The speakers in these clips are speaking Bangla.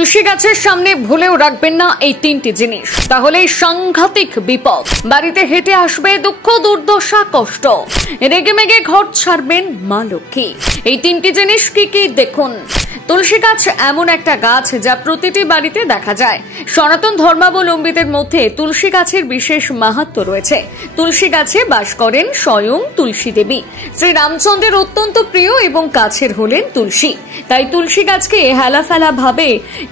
তুলসী গাছের সামনে ভুলেও রাখবেন না এই তিনটি জিনিস, তাহলেই সাংঘাতিক বিপদ। বাড়িতে হেঁটে আসবে দুঃখ, দুর্দশা, কষ্ট, রেগেমেগে ঘর ছাড়বেন মা লক্ষ্মী। এই তিনটি জিনিস কি কি দেখুন। তুলসী গাছ এমন একটা গাছ যা প্রতিটি বাড়িতে দেখা যায়। সনাতন ধর্মাবলম্বীদের মধ্যে তুলসী গাছের বিশেষ মাহাত্ম্য রয়েছে। তুলসী গাছে বাস করেন স্বয়ং তুলসী দেবী। শ্রী রামচন্দ্রের অত্যন্ত প্রিয় এবং কাছের হলেন তুলসী। তাই তুলসী গাছকে হেলাফেলা ভাবে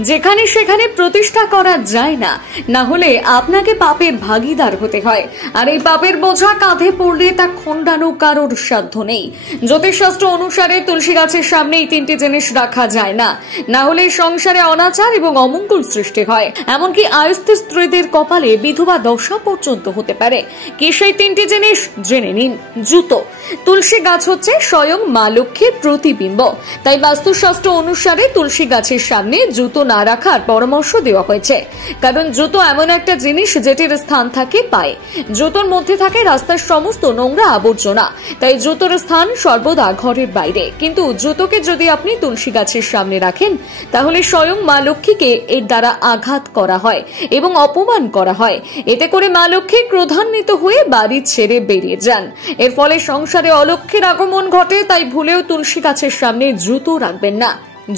যেখানে সেখানে প্রতিষ্ঠা করা যায় না, না হলে আপনাকে পাপের ভাগীদার হতে হয়। আর এই পাপের বোঝা কাঁধে পড়লে তা খণ্ডানো কারোর সাধ্য নেই। জ্যোতিষশাস্ত্র অনুসারে তুলসী গাছের সামনে এই তিনটি জিনিস রাখা যায় না, না হলে সংসারে অনাচার এবং অমঙ্গল সৃষ্টি হয়। এমনকি আয়স্থ স্ত্রীদের কপালে বিধবা দশা পর্যন্ত হতে পারে। কি সেই তিনটি জিনিস জেনে নিন। জুতো। তুলসী গাছ হচ্ছে স্বয়ং মা লক্ষ্মীর প্রতিবিম্ব। তাই বাস্তুশাস্ত্র অনুসারে তুলসী গাছের সামনে জুতো না রাখার পরামর্শ দেওয়া হয়েছে। কারণ জুতো এমন একটা জিনিস যেটির স্থান থাকে পায়ে। জুতোর মধ্যে থাকে রাস্তার সমস্ত নোংরা আবর্জনা। তাই জুতোর স্থান সর্বদা ঘরের বাইরে। কিন্তু জুতোকে যদি আপনি তুলসী গাছের সামনে রাখেন, তাহলে স্বয়ং মা লক্ষ্মীকে এর দ্বারা আঘাত করা হয় এবং অপমান করা হয়। এতে করে মা লক্ষ্মী ক্রোধান্বিত হয়ে বাড়ি ছেড়ে বেরিয়ে যান। এর ফলে সংসারে অলক্ষ্মীর আগমন ঘটে। তাই ভুলেও তুলসী গাছের সামনে জুতো রাখবেন না।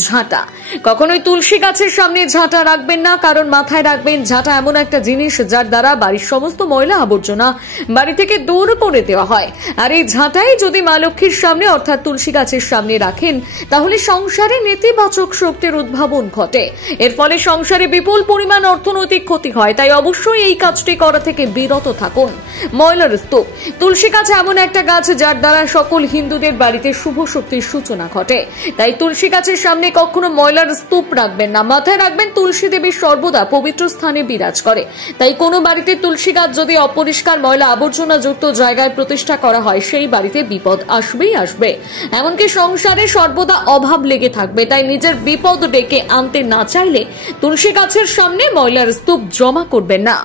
ঝাঁটা। কখনোই তুলসী গাছের সামনে ঝাঁটা রাখবেন না, কারণ মাথায় রাখবেন ঝাঁটা এমন একটা জিনিস যার দ্বারা বাড়ির সমস্ত ময়লা আবর্জনা বাড়ি থেকে দূর করে দেওয়া হয়। আর এই ঝাঁটাই যদি মা লক্ষ্মীর সামনে অর্থাৎ তুলসী গাছের সামনে রাখেন, তাহলে সংসারে নেতিবাচক শক্তির উদ্ভাবন ঘটে। এর ফলে সংসারে বিপুল পরিমাণ অর্থনৈতিক ক্ষতি হয়। তাই অবশ্যই এই কাজটি করা থেকে বিরত থাকুন। ময়লার স্তূপ। তুলসী গাছ এমন একটা গাছ যার দ্বারা সকল হিন্দুদের বাড়িতে শুভ শক্তির সূচনা ঘটে। তাই তুলসী গাছের সামনে কখনো ময়লার স্তূপ রাখবেন না। মাথায় রাখবেন তুলসী দেবী সর্বদা পবিত্র স্থানে বিরাজ করে। তাই কোনো বাড়িতে তুলসী গাছ যদি অপরিষ্কার ময়লা আবর্জনা যুক্ত জায়গায় প্রতিষ্ঠা করা হয়, সেই বাড়িতে বিপদ আসবেই আসবে। এমনকি সংসারে সর্বদা অভাব লেগে থাকবে। তাই নিজের বিপদ ডেকে আনতে না চাইলে তুলসী গাছের সামনে ময়লার স্তূপ জমা করবেন না।